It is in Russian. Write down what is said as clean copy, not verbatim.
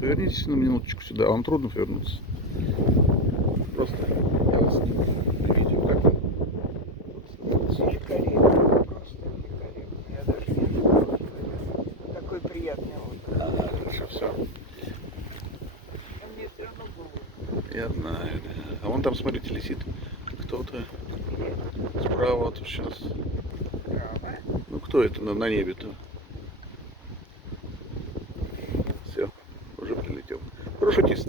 Повернитесь на минуточку сюда, вам трудно повернуться. Просто я вас сниму. Видите, как вы? Великолепно, просто великолепно. Я даже не знаю. Такой приятный отдых. Хорошо, все. А мне все равно было. Я знаю, да. А вон там, смотрите, летит кто-то справа вот сейчас. Право. Ну кто это на небе-то? Все, уже прилетел. Парашютист.